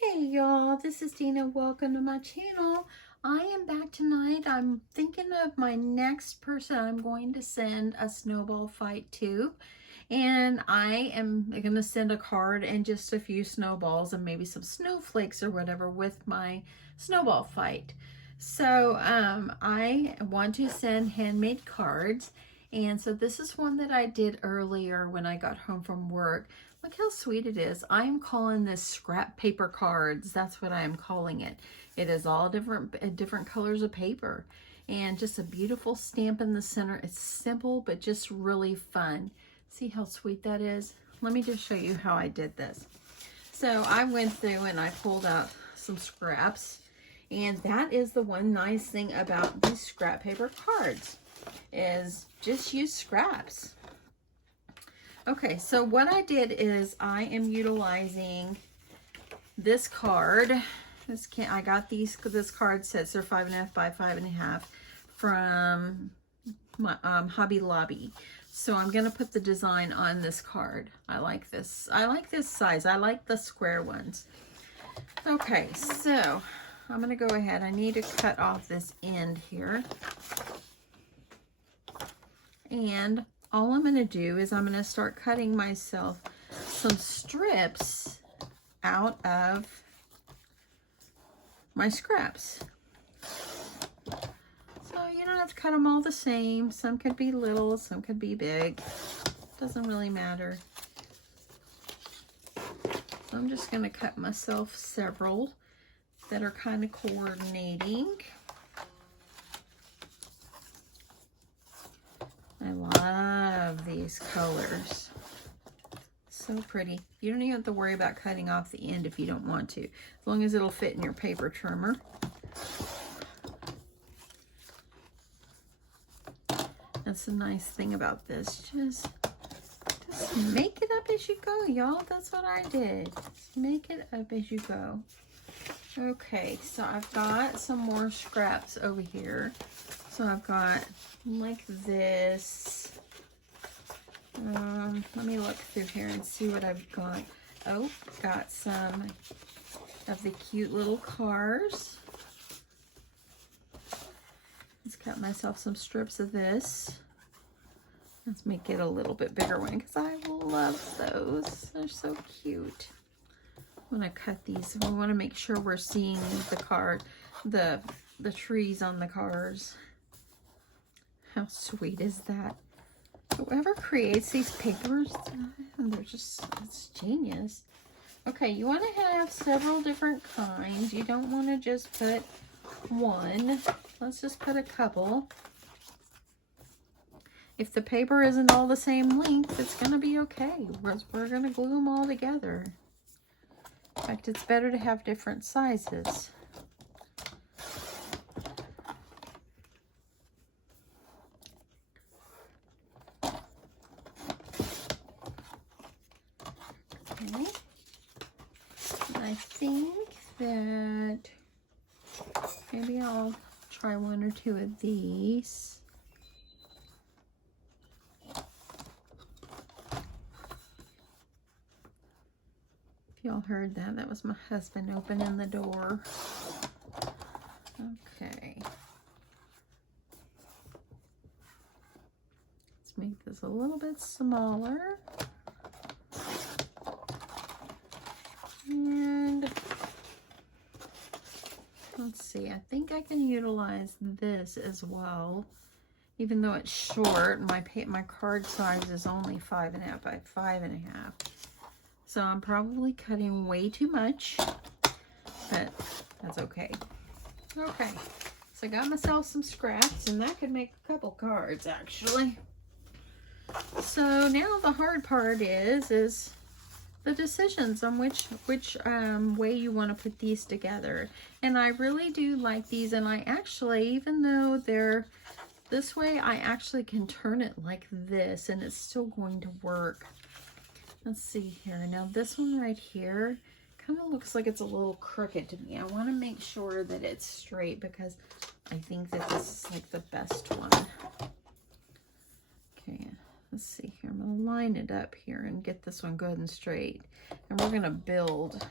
Hey y'all, this is Dina. Welcome to my channel. I am back tonight. I'm thinking of my next person I'm going to send a snowball fight to. And I am going to send a card and just a few snowballs and maybe some snowflakes or whatever with my snowball fight. So I want to send handmade cards. And so this is one that I did earlier when I got home from work. Look how sweet it is. I'm calling this scrap paper cards. That's what I am calling it. It is all different colors of paper and just a beautiful stamp in the center. It's simple, but just really fun. See how sweet that is? Let me just show you how I did this. So I went through and I pulled out some scraps, and that is the one nice thing about these scrap paper cards is just use scraps. Okay, so what I did is I am utilizing this card. I got this card sets. They're 5.5 by 5.5 from my Hobby Lobby. So I'm gonna put the design on this card. I like this. I like this size. I like the square ones. Okay, so I'm gonna go ahead. I need to cut off this end here. And all I'm going to do is I'm going to start cutting myself some strips out of my scraps. So you don't have to cut them all the same. Some could be little, some could be big. Doesn't really matter. So I'm just going to cut myself several that are kind of coordinating. I love these colors. So pretty. You don't even have to worry about cutting off the end if you don't want to, as long as it'll fit in your paper trimmer. That's the nice thing about this. Just make it up as you go, y'all. That's what I did. Just make it up as you go. Okay, so I've got some more scraps over here. So I've got like this. Let me look through here and see what I've got. Oh, got some of the cute little cars. Let's cut myself some strips of this. Let's make it a little bit bigger one because I love those. They're so cute. When I cut these, we want to make sure we're seeing the trees on the cars. How sweet is that? Whoever creates these papers, it's genius. Okay, you want to have several different kinds. You don't want to just put one. Let's just put a couple. If the paper isn't all the same length, it's going to be okay. We're going to glue them all together. In fact, it's better to have different sizes. Okay. I think that maybe I'll try one or two of these. Y'all heard that. That was my husband opening the door. Okay. Let's make this a little bit smaller. And let's see. I think I can utilize this as well. Even though it's short, my card size is only 5.5 by 5.5. So I'm probably cutting way too much, but that's okay. Okay, so I got myself some scraps, and that could make a couple cards actually. So now the hard part is the decisions on which way you want to put these together. And I really do like these, and I actually, even though they're this way, I actually can turn it like this, and it's still going to work. Let's see here. Now this one right here kind of looks like it's a little crooked to me. I want to make sure that it's straight because I think that this is like the best one. Okay, let's see here. I'm going to line it up here and get this one good and straight. And we're going to build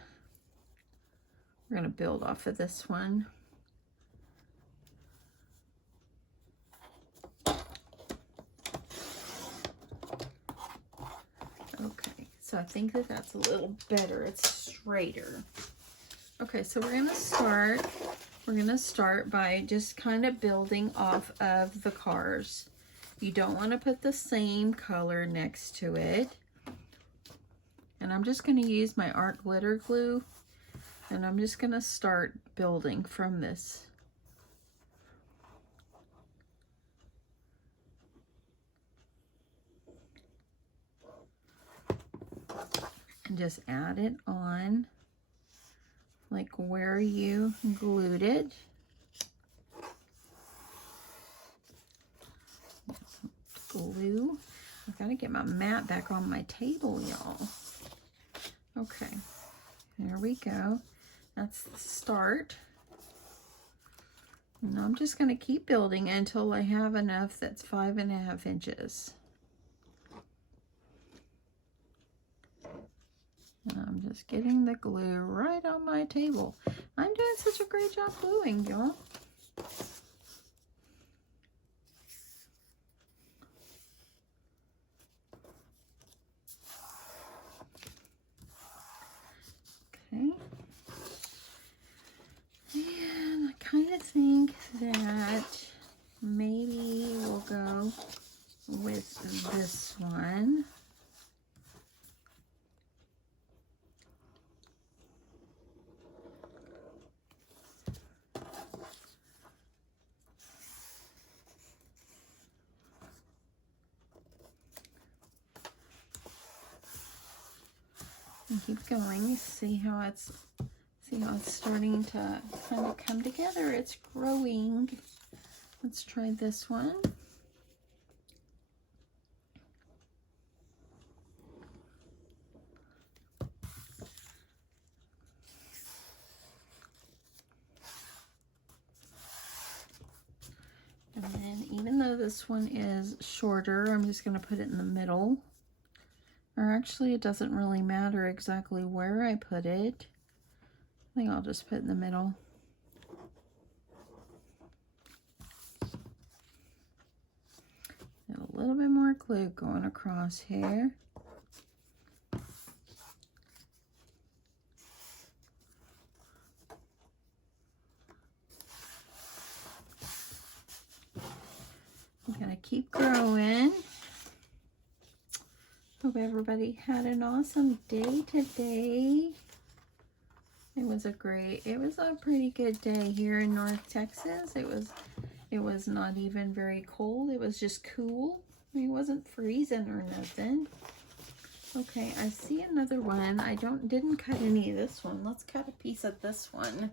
We're going to build off of this one. Okay, so I think that that's a little better. It's straighter. Okay, so we're going to start by just kind of building off of the cars. You don't want to put the same color next to it. And I'm just going to use my art glitter glue, and I'm just going to start building from this. And just add it on like where you glued it. Glue. I've got to get my mat back on my table, y'all. Okay, there we go. That's the start. And I'm just going to keep building until I have enough that's 5.5 inches. And I'm just getting the glue right on my table. I'm doing such a great job gluing, y'all. Okay. And I kind of think that maybe we'll go with this one. And keep going. See how it's starting to kind of come together. It's growing. Let's try this one. And then even though this one is shorter, I'm just going to put it in the middle. Or actually, it doesn't really matter exactly where I put it. I think I'll just put it in the middle. And a little bit more glue going across here. I'm going to keep growing. Hope everybody had an awesome day today. It was a pretty good day here in North Texas. It was not even very cold. It was just cool. I mean, it wasn't freezing or nothing. Okay, I see another one. I didn't cut any of this one. Let's cut a piece of this one.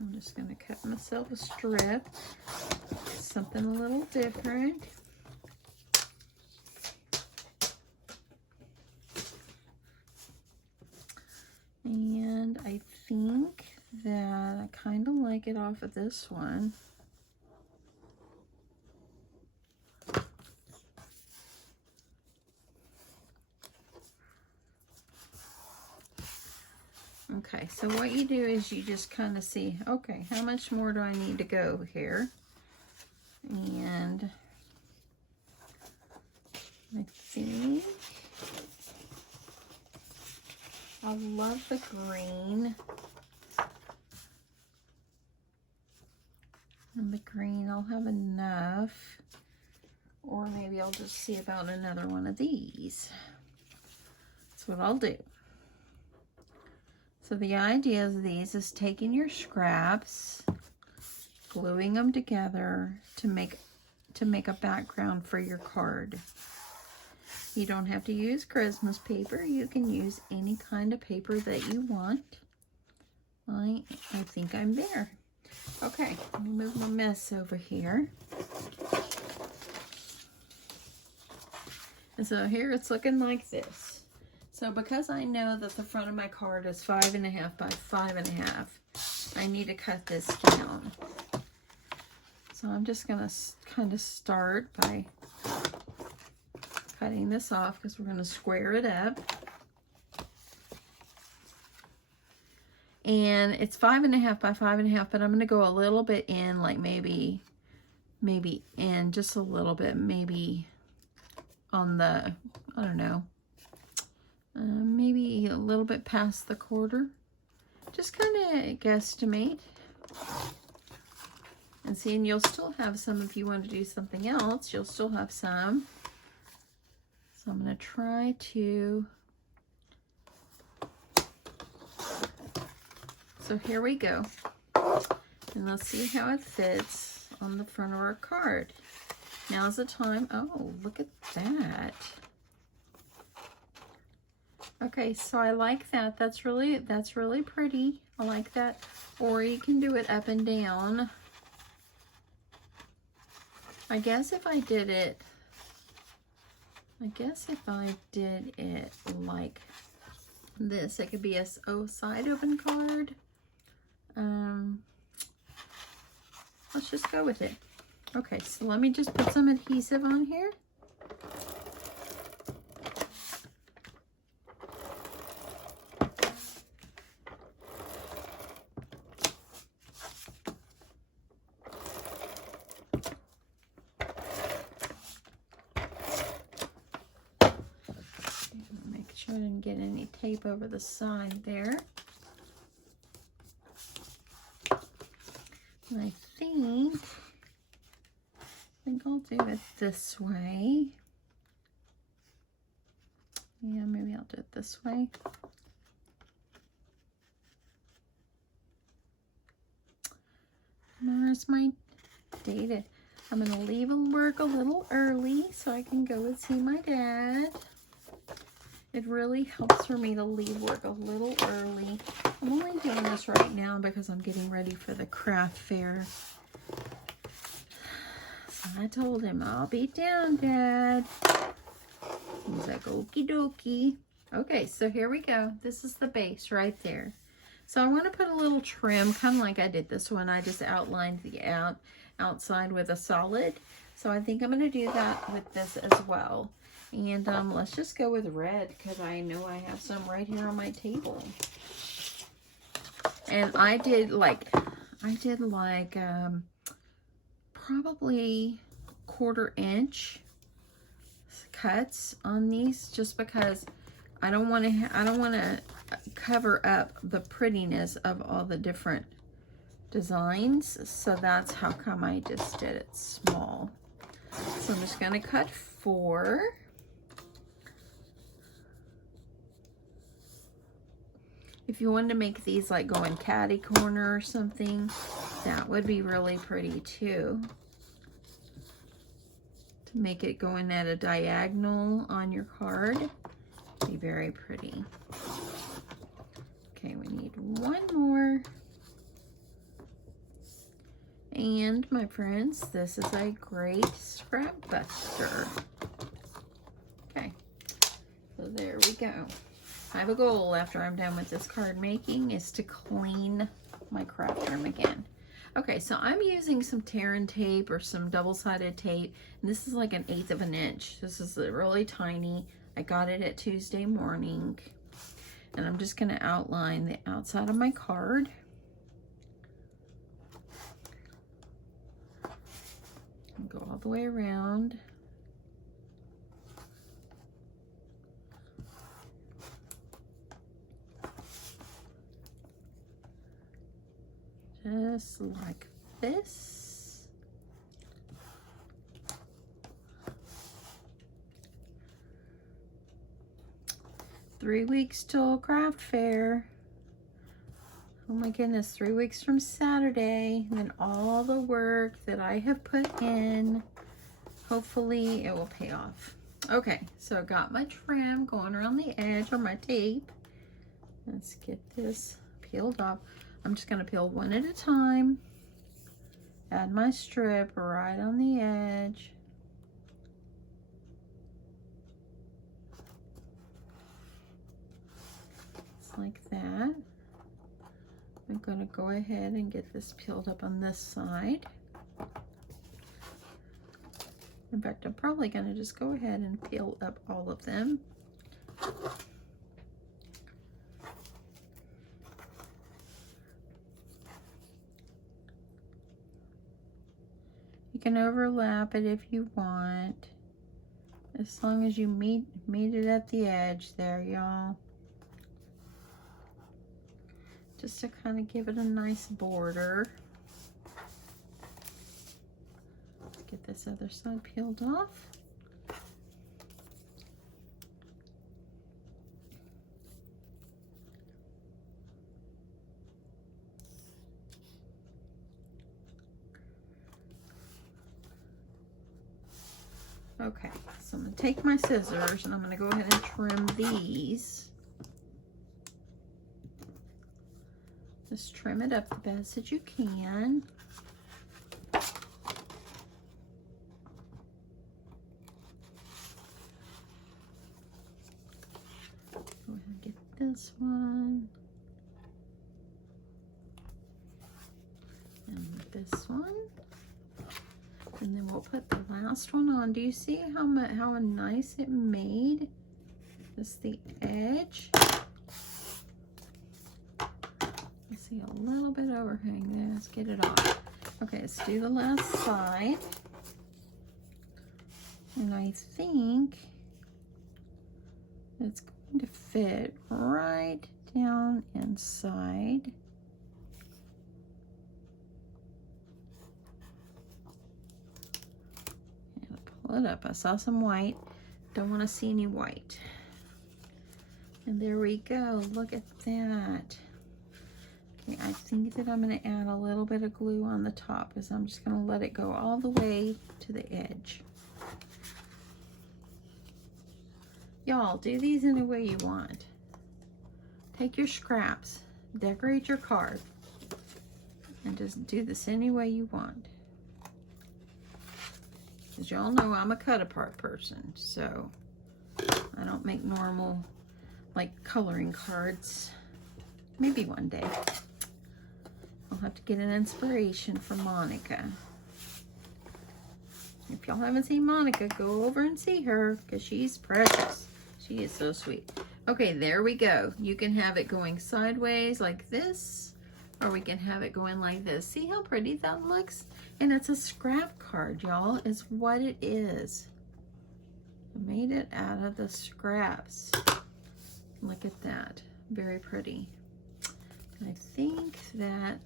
I'm just going to cut myself a strip. Something a little different. And I think that I kind of like it off of this one. Okay, so what you do is you just kind of see, okay, how much more do I need to go here? And I think I love the green. And the green, I'll have enough. Or maybe I'll just see about another one of these. That's what I'll do. So the idea of these is taking your scraps, gluing them together to make a background for your card. You don't have to use Christmas paper. You can use any kind of paper that you want. I think I'm there. Okay, let me move my mess over here. And so here it's looking like this. So because I know that the front of my card is 5.5 by 5.5, I need to cut this down. So I'm just gonna kind of start by cutting this off because we're gonna square it up. And it's 5.5 by 5.5, but I'm going to go a little bit in, like maybe in just a little bit, maybe on the, I don't know, maybe a little bit past the quarter. Just kind of guesstimate. And see, and you'll still have some if you want to do something else. You'll still have some. So I'm going to try to. So here we go. And let's see how it fits on the front of our card. Now's the time. Oh, look at that. Okay, so I like that. That's really pretty. I like that. Or you can do it up and down. I guess if I did it like this, it could be a side open card. Let's just go with it. Okay, so let me just put some adhesive on here. Make sure I didn't get any tape over the side there. And I think I'll do it this way. Yeah, maybe I'll do it this way. Where's my data? I'm going to leave work a little early so I can go and see my dad. It really helps for me to leave work a little early. I'm only doing this right now because I'm getting ready for the craft fair. So I told him, I'll be down, Dad. He's like, okie dokie. Okay, so here we go. This is the base right there. So I want to put a little trim, kind of like I did this one. I just outlined the outside with a solid. So I think I'm going to do that with this as well. And let's just go with red because I know I have some right here on my table. And I did like probably 1/4 inch cuts on these, just because I don't want to cover up the prettiness of all the different designs. So that's how come I just did it small. So I'm just going to cut 4. If you wanted to make these like go in catty corner or something, that would be really pretty too. To make it go in at a diagonal on your card, be very pretty. Okay, we need one more. And my friends, this is a great scrap buster. Okay, so there we go. I have a goal after I'm done with this card making is to clean my craft room again. Okay, so I'm using some tear and tape or some double-sided tape, and this is like 1/8 of an inch. This is really tiny. I got it at Tuesday morning, and I'm just gonna outline the outside of my card. And go all the way around. Just like this. Three weeks till craft fair. Oh my goodness, 3 weeks from Saturday. And then all the work that I have put in, hopefully it will pay off. Okay, so I got my trim going around the edge or my tape. Let's get this peeled off. I'm just going to peel one at a time. Add my strip right on the edge. Just like that. I'm going to go ahead and get this peeled up on this side. In fact, I'm probably going to just go ahead and peel up all of them. can overlap it if you want. As long as you meet it at the edge there, y'all. Just to kind of give it a nice border. Get this other side peeled off. Okay, so I'm going to take my scissors and I'm going to go ahead and trim these. Just trim it up the best that you can. Go ahead and get this one. And this one. And then we'll put the last one on. Do you see how nice it made? Just the edge. I see a little bit overhang there. Let's get it off. Okay, let's do the last side. And I think it's going to fit right down inside. Pull it up. I saw some white. Don't want to see any white. And there we go. Look at that. Okay, I think that I'm going to add a little bit of glue on the top because I'm just going to let it go all the way to the edge. Y'all, do these any way you want. Take your scraps, decorate your card, and just do this any way you want. As y'all know, I'm a cut apart person, so I don't make normal, like, coloring cards. Maybe one day. I'll have to get an inspiration from Monica. If y'all haven't seen Monica, go over and see her, because she's precious. She is so sweet. Okay, there we go. You can have it going sideways like this, or we can have it going like this. See how pretty that looks? And it's a scrap card, y'all, is what it is. I made it out of the scraps. Look at that. Very pretty. I think that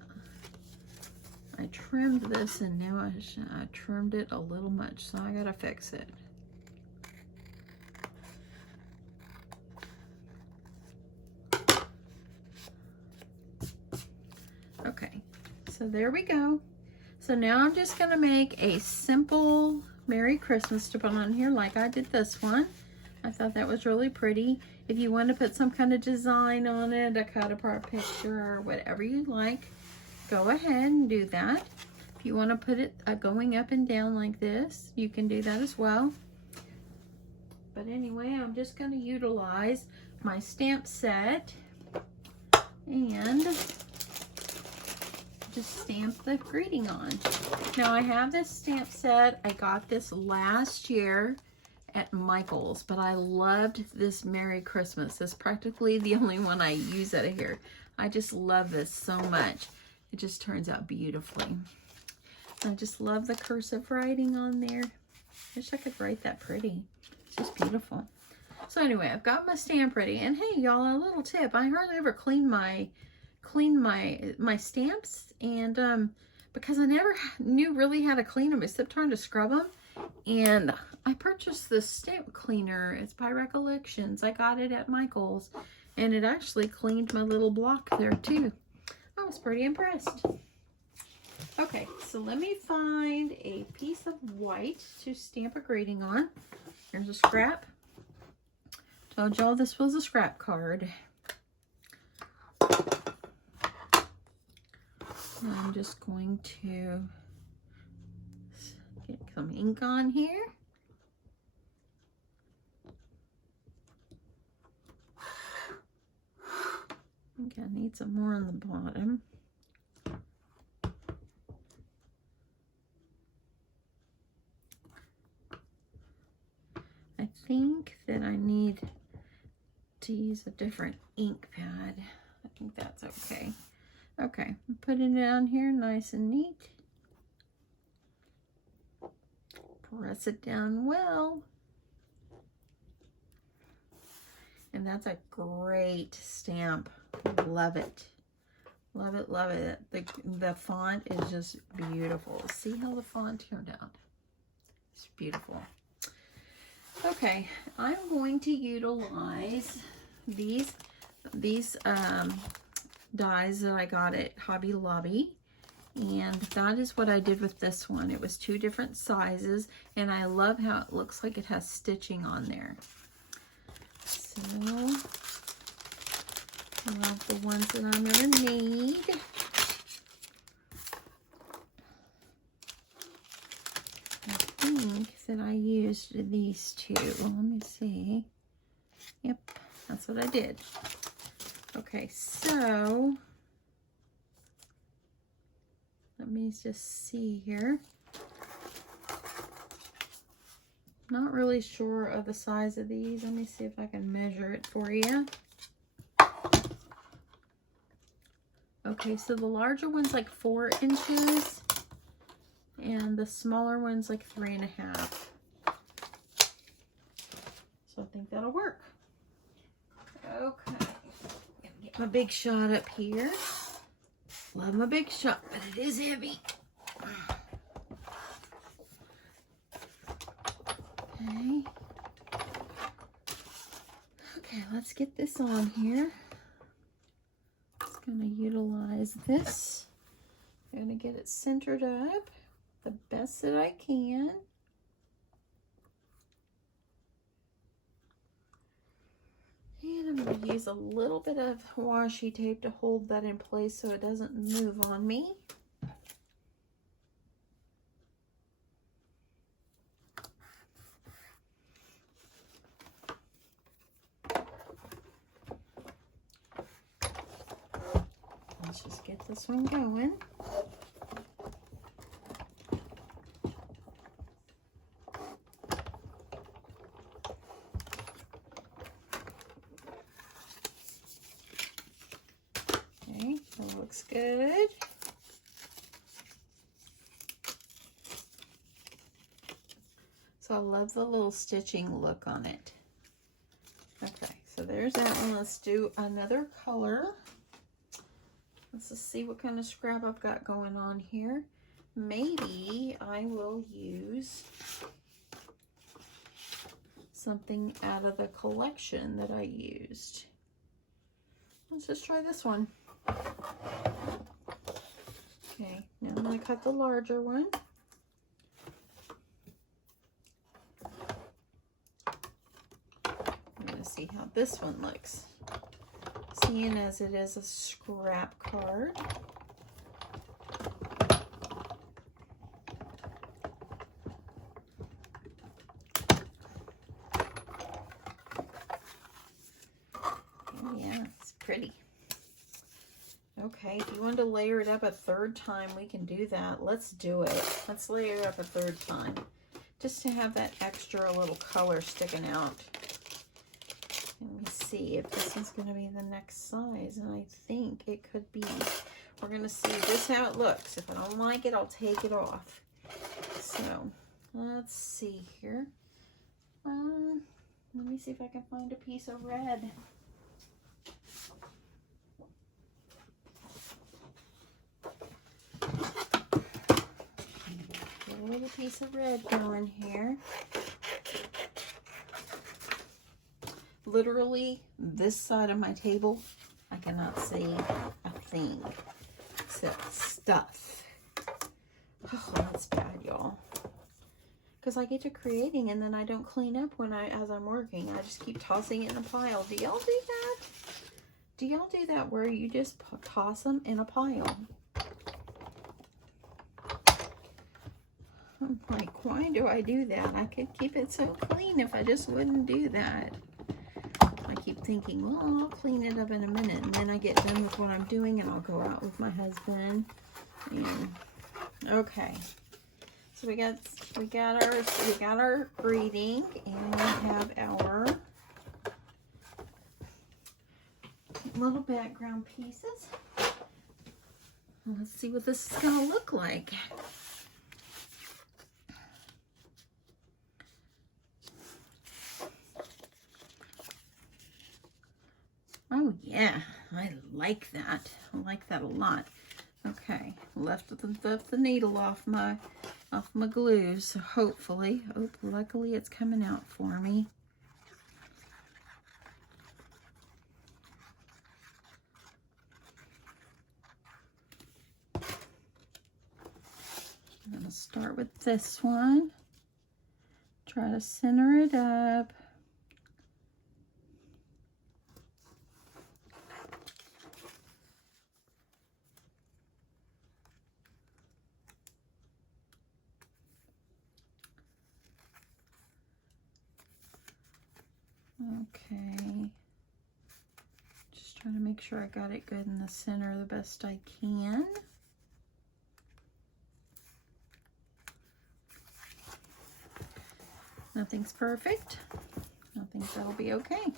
I trimmed this and now I trimmed it a little much, so I gotta fix it. Okay, so there we go. So now I'm just gonna make a simple Merry Christmas to put on here like I did this one. I thought that was really pretty. If you want to put some kind of design on it, a cut apart picture or whatever you like, go ahead and do that. If you want to put it going up and down like this, you can do that as well. But anyway, I'm just going to utilize my stamp set and just stamp the greeting on. Now I have this stamp set. I got this last year at Michael's, but I loved this Merry Christmas. It's practically the only one I use out of here. I just love this so much. It just turns out beautifully. I just love the cursive writing on there. Wish I could write that pretty. It's just beautiful. So anyway, I've got my stamp ready. And hey, y'all, a little tip. I hardly ever clean my stamps, and because I never knew really how to clean them except trying to scrub them. And I purchased this stamp cleaner. It's by Recollections. I got it at Michael's, and it actually cleaned my little block there too. I was pretty impressed. Okay, so let me find a piece of white to stamp a greeting on. Here's a scrap. Told y'all this was a scrap card. I'm just going to get some ink on here. I think I need some more on the bottom. I think that I need to use a different ink pad. I think that's okay. Okay, I'm putting it on here nice and neat. press it down well. And that's a great stamp. Love it. Love it, love it. The font is just beautiful. See how the font turned out? It's beautiful. Okay, I'm going to utilize these dies that I got at Hobby Lobby. And that is what I did with this one. It was 2 different sizes, and I love how it looks like it has stitching on there. So, I love the ones that I'm going to need. I think that I used these 2. Let me see. Yep, that's what I did. Okay, so let me just see here. Not really sure of the size of these. Let me see if I can measure it for you. Okay, so the larger one's like 4 inches and the smaller one's like 3.5. So I think that'll work. Okay, get my big shot up here. Love my big shot, but it is heavy. Okay. Okay, let's get this on here. Just gonna utilize this. I'm gonna get it centered up the best that I can. And I'm going to use a little bit of washi tape to hold that in place so it doesn't move on me. Let's just get this one going. That looks good. So I love the little stitching look on it. Okay, so there's that one. Let's do another color. Let's just see what kind of scrap I've got going on here. Maybe I will use something out of the collection that I used. Let's just try this one. Okay, now I'm going to cut the larger one. I'm going to see how this one looks. Seeing as it is a scrap card. Yeah, it's pretty. Okay, if you want to layer it up a 3rd time, we can do that. Let's do it. Let's layer it up a 3rd time. Just to have that extra little color sticking out. Let me see if this is going to be the next size. And I think it could be. We're going to see just how it looks. If I don't like it, I'll take it off. So, let's see here. Let me see if I can find a piece of red. A little piece of red going here. Literally, this side of my table, I cannot see a thing except stuff. Oh, that's bad, y'all. Because I get to creating and then I don't clean up as I'm working. I just keep tossing it in a pile. Do y'all do that? Do y'all do that where you just toss them in a pile? I'm like, why do I do that? I could keep it so clean if I just wouldn't do that. I keep thinking, well, I'll clean it up in a minute, and then I get done with what I'm doing and I'll go out with my husband. And okay. So we got our greeting, and we have our little background pieces. Let's see what this is going to look like. like that. I like that a lot. Okay, left the needle off my glue, so hopefully, oh, luckily it's coming out for me. I'm going to start with this one. Try to center it up. Okay. Just trying to make sure I got it good in the center the best I can. Nothing's perfect. I think that'll be okay.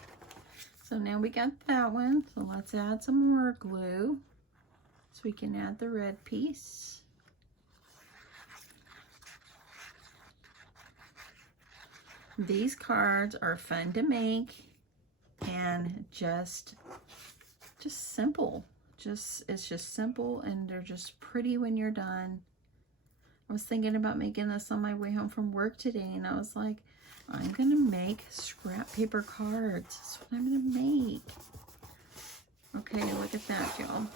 So now we got that one. So let's add some more glue so we can add the red piece. These cards are fun to make and just simple. It's just simple, and they're just pretty when you're done. I was thinking about making this on my way home from work today, and I was like, I'm gonna make scrap paper cards. That's what I'm gonna make. Okay, look at that, y'all.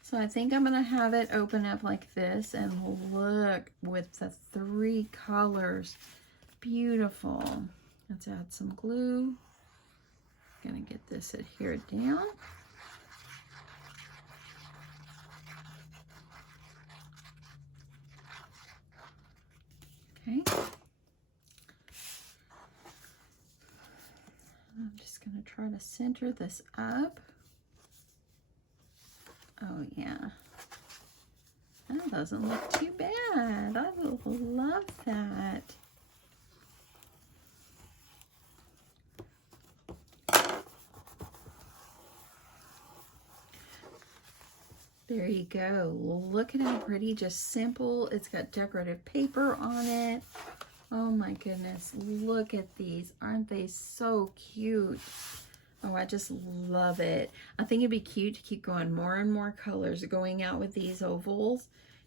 So I think I'm gonna have it open up like this, and look, with the 3 colors. Beautiful. Let's add some glue. Gonna get this adhered down. Okay. I'm just going to try to center this up. Oh, yeah. That doesn't look too bad. I love that. There you go. Look at how pretty, just simple. It's got decorative paper on it. Oh my goodness, look at these. Aren't they so cute? Oh, I just love it. I think it'd be cute to keep going more and more colors going out with these ovals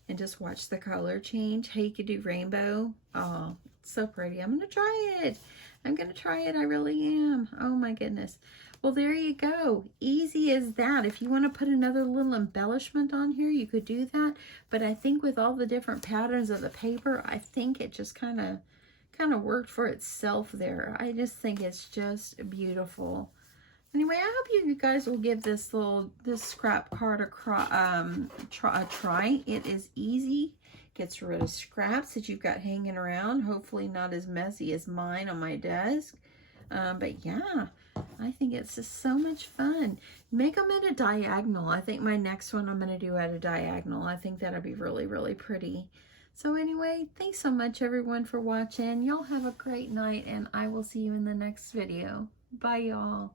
and just watch the color change. Hey, you could do rainbow. Oh, so pretty. I'm gonna try it. I'm gonna try it, I really am. Oh my goodness. Well, there you go. Easy as that. If you want to put another little embellishment on here, you could do that. But I think with all the different patterns of the paper, I think it just kind of worked for itself there. I just think it's just beautiful. Anyway, I hope you guys will give this scrap card a try. It is easy. Gets rid of scraps that you've got hanging around. Hopefully not as messy as mine on my desk. But yeah, I think it's just so much fun. Make them at a diagonal. I think my next one I'm going to do at a diagonal. I think that'll be really, really pretty. So anyway, thanks so much everyone for watching. Y'all have a great night, and I will see you in the next video. Bye, y'all.